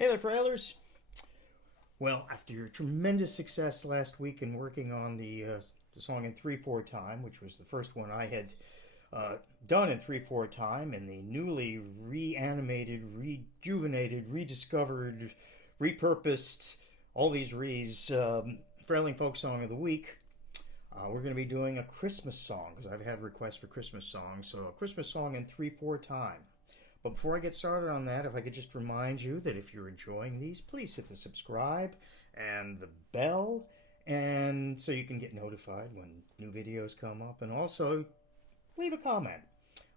Hey there, Frailers. Well, after your tremendous success last week in working on the song in 3/4 time, which was the first one I had done in 3/4 time, and the newly reanimated, rejuvenated, rediscovered, repurposed, all these re's Frailing Folk Song of the Week, we're going to be doing a Christmas song because I've had requests for Christmas songs. So a Christmas song in 3/4 time. But before I get started on that, if I could just remind you that if you're enjoying these, please hit the subscribe and the bell, and so you can get notified when new videos come up. And also, leave a comment.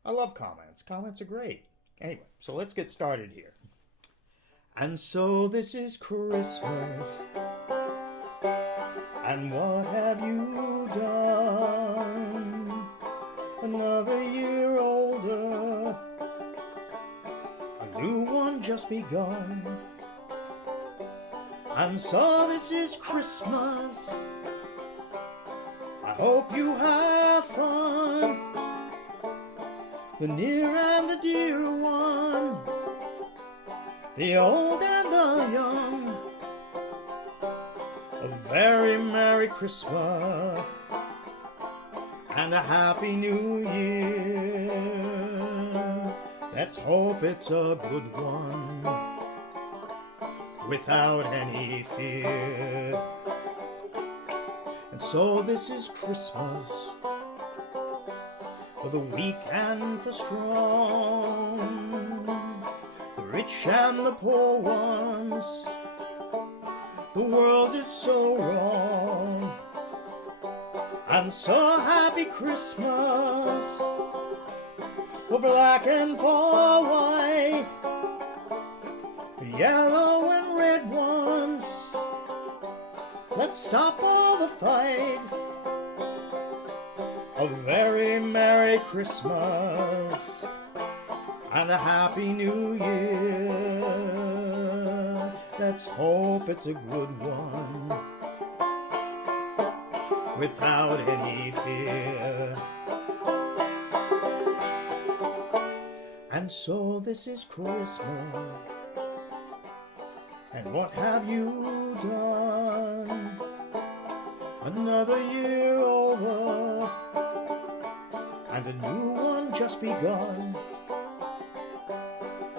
I love comments. Comments are great. Anyway, so let's get started here. And so this is Christmas, and what have you done? Another year older, a new one just begun. And so this is Christmas, I hope you have fun, the near and the dear one, the old and the young. A very Merry Christmas and a Happy New Year. Let's hope it's a good one without any fear. And so this is Christmas for the weak and for strong, the rich and the poor ones. The world is so wrong. And so happy Christmas for black and for white, the yellow and red ones. Let's stop all the fight. A very Merry Christmas and a Happy New Year. Let's hope it's a good one without any fear. And so this is Christmas, and what have you done? Another year over, and a new one just begun.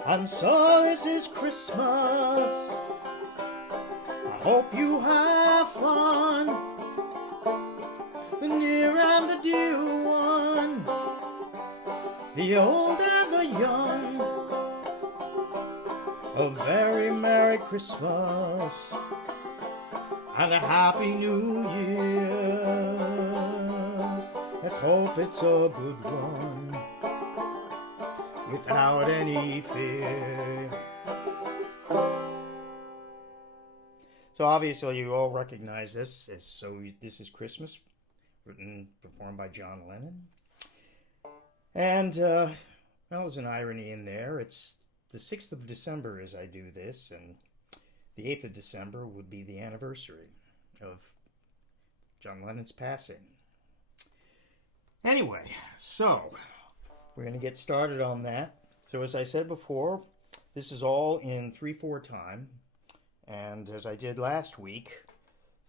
And so this is Christmas, I hope you have fun, the near and the dear one, the old and the young. A very Merry Christmas and a Happy New Year. Let's hope it's a good one without any fear. So obviously you all recognize this as So This Is Christmas, written, performed by John Lennon. And, well, there's an irony in there. It's the 6th of December as I do this, and the 8th of December would be the anniversary of John Lennon's passing. Anyway, so we're going to get started on that. So as I said before, this is all in 3/4 time. And as I did last week,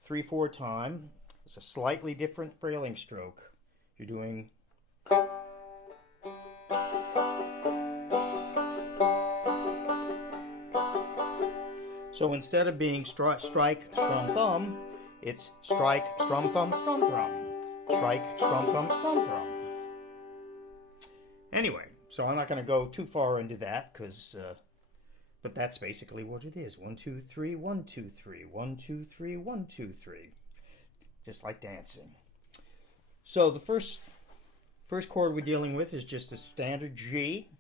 3/4 time is a slightly different frailing stroke. You're doing... So instead of being strike, strum, thumb, it's strike, strum, thumb, strum, thrum. Strike, strum, thumb, strum, thrum. Anyway, so I'm not going to go too far into that, but that's basically what it is. 1, 2, 3, 1, 2, 3, 1, 2, 3, 1, 2, 3. Just like dancing. So the first chord we're dealing with is just a standard G.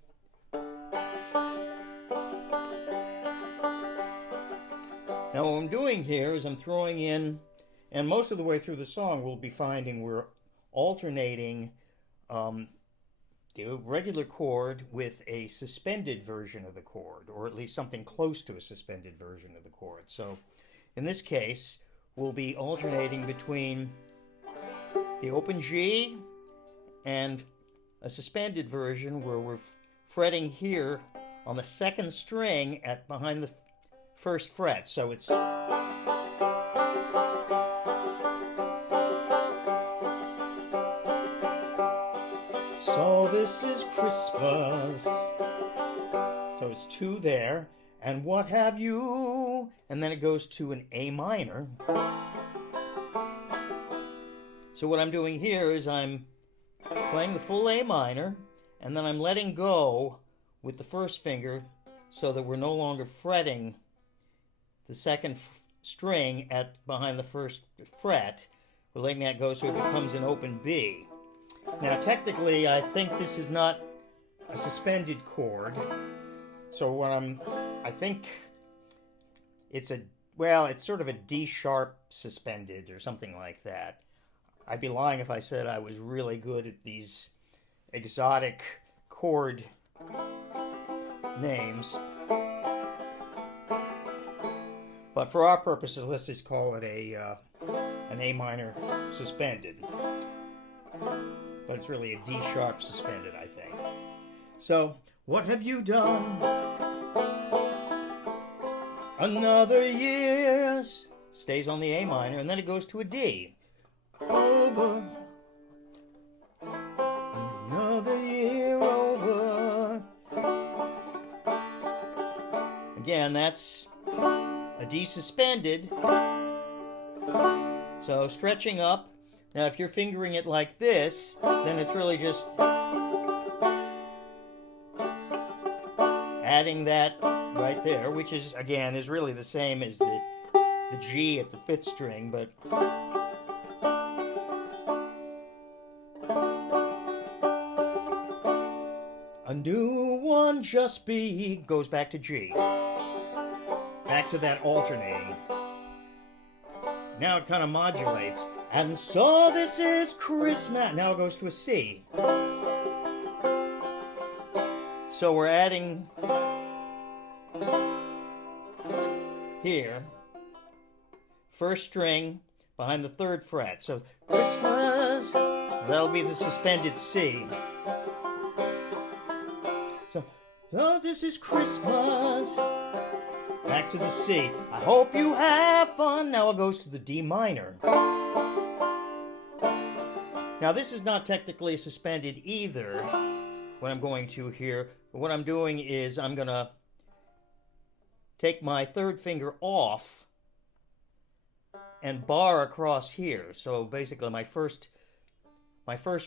Now what I'm doing here is I'm throwing in, and most of the way through the song we'll be finding we're alternating the regular chord with a suspended version of the chord, or at least something close to a suspended version of the chord. So in this case, we'll be alternating between the open G and a suspended version where we're fretting here on the second string at behind the first fret. So it's... So this is Christmas. So it's 2 there. And what have you? And then it goes to an A minor. So what I'm doing here is I'm playing the full A minor, and then I'm letting go with the first finger so that we're no longer fretting the second string behind the first fret. We're letting that go so it becomes an open B. Now, technically, I think this is not a suspended chord. So I think it's it's sort of a D sharp suspended or something like that. I'd be lying if I said I was really good at these exotic chord names. But for our purposes, let's just call it an A minor suspended. But it's really a D sharp suspended, I think. So, what have you done? Another year stays on the A minor, and then it goes to a D. Over. Another year over. Again, that's a D suspended. So stretching up. Now, if you're fingering it like this, then it's really just adding that right there, which is, again, is really the same as the G at the 5th string, but a new one just goes back to G. Back to that alternating. Now it kind of modulates. And so this is Christmas. Now it goes to a C. So we're adding here, first string behind the 3rd fret. So Christmas, that'll be the suspended C. So, oh, this is Christmas. Back to the C. I hope you have fun. Now it goes to the D minor. Now this is not technically suspended either, what I'm going to here. But what I'm doing is I'm going to take my 3rd finger off and bar across here. So basically my first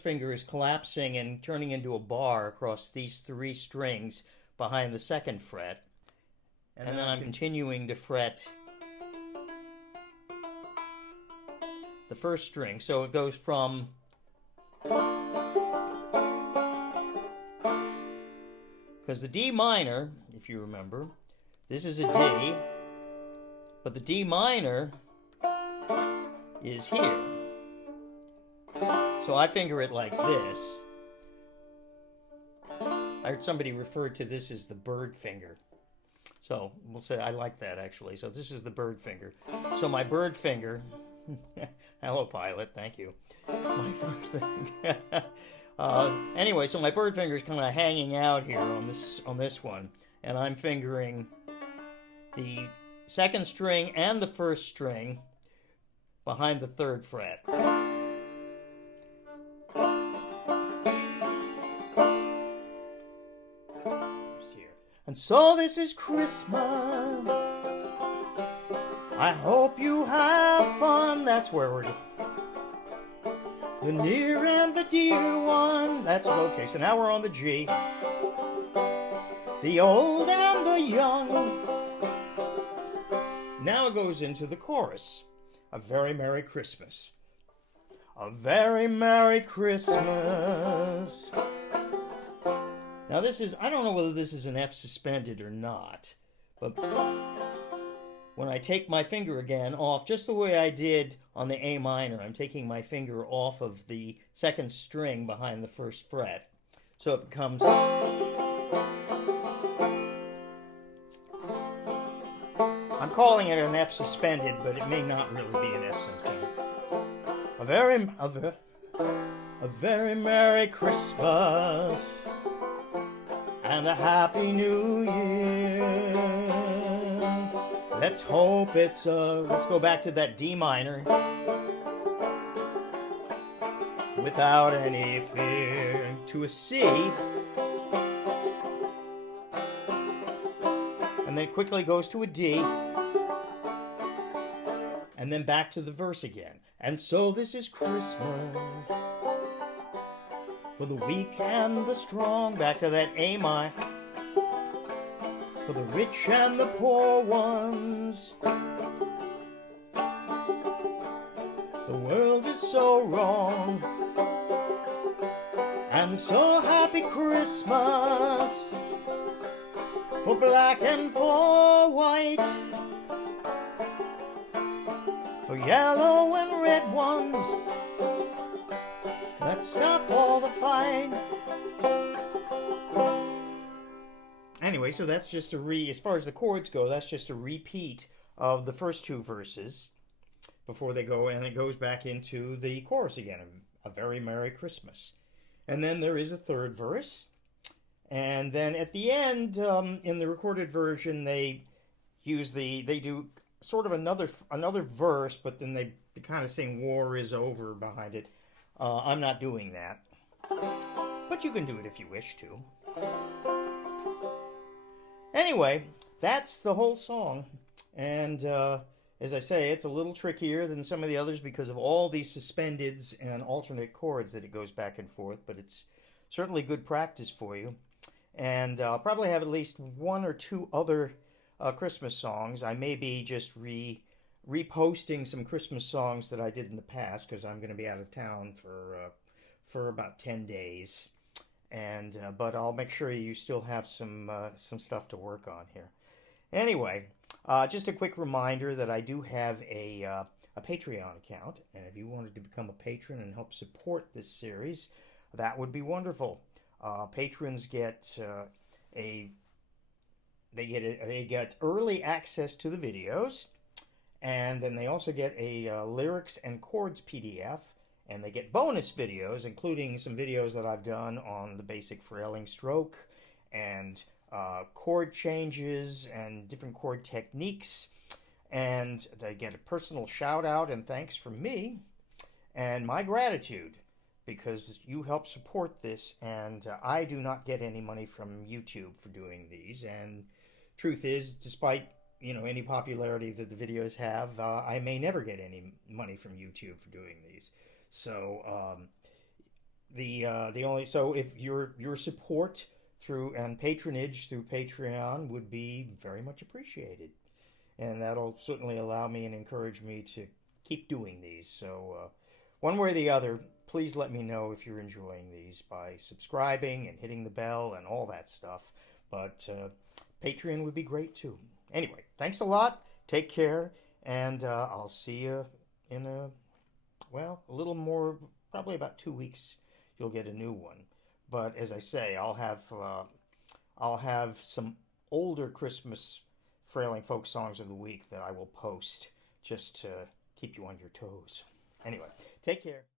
finger is collapsing and turning into a bar across these 3 strings behind the 2nd fret. And then I'm continuing to fret the 1st string. So it goes from because the D minor, if you remember, this is a D, but the D minor is here. So I finger it like this. I heard somebody refer to this as the bird finger. So we'll say I like that actually. So this is the bird finger. So my bird finger, hello pilot, thank you. My first thing. Anyway, so my bird finger is kind of hanging out here on this one, and I'm fingering the 2nd string and the 1st string behind the 3rd fret. And so this is Christmas. I hope you have fun. That's where we're. The near and the dear one. That's okay. So now we're on the G. The old and the young. Now it goes into the chorus. A very Merry Christmas. A very Merry Christmas. Now this is, I don't know whether this is an F suspended or not, but when I take my finger again off, just the way I did on the A minor, I'm taking my finger off of the 2nd string behind the 1st fret. So it becomes, I'm calling it an F suspended, but it may not really be an F suspended. A very Merry Christmas. And a Happy New Year. Let's hope it's, let's go back to that D minor. Without any fear, to a C. And then it quickly goes to a D. And then back to the verse again. And so this is Christmas for the weak and the strong. Back to that A minor. For the rich and the poor ones. The world is so wrong. And so happy Christmas for black and for white, for yellow and red ones. Let's stop all the fight. Anyway, so that's just as far as the chords go, that's just a repeat of the first two verses before they go, and it goes back into the chorus again, a very Merry Christmas. And then there is a third verse, and then at the end, in the recorded version, they do sort of another verse, but then they kind of sing "War is over" behind it. I'm not doing that, but you can do it if you wish to. Anyway, that's the whole song, and as I say, it's a little trickier than some of the others because of all these suspendeds and alternate chords that it goes back and forth, but it's certainly good practice for you. And I'll probably have at least one or two other Christmas songs. I may be just reposting some Christmas songs that I did in the past because I'm going to be out of town for about 10 days. And but I'll make sure you still have some stuff to work on here. Anyway, just a quick reminder that I do have a Patreon account, and if you wanted to become a patron and help support this series, that would be wonderful. Patrons get they get early access to the videos, and then they also get a lyrics and chords PDF. And they get bonus videos, including some videos that I've done on the basic Frailing stroke and chord changes and different chord techniques. And they get a personal shout out and thanks from me and my gratitude because you help support this, and I do not get any money from YouTube for doing these. And truth is, despite any popularity that the videos have, I may never get any money from YouTube for doing these. So if your support and patronage through Patreon would be very much appreciated, and that'll certainly allow me and encourage me to keep doing these. So one way or the other, please let me know if you're enjoying these by subscribing and hitting the bell and all that stuff. But Patreon would be great too. Anyway, thanks a lot. Take care, and I'll see you in a little more, probably about 2 weeks, you'll get a new one. But as I say, I'll have some older Christmas Frailing folk songs of the week that I will post just to keep you on your toes. Anyway, take care.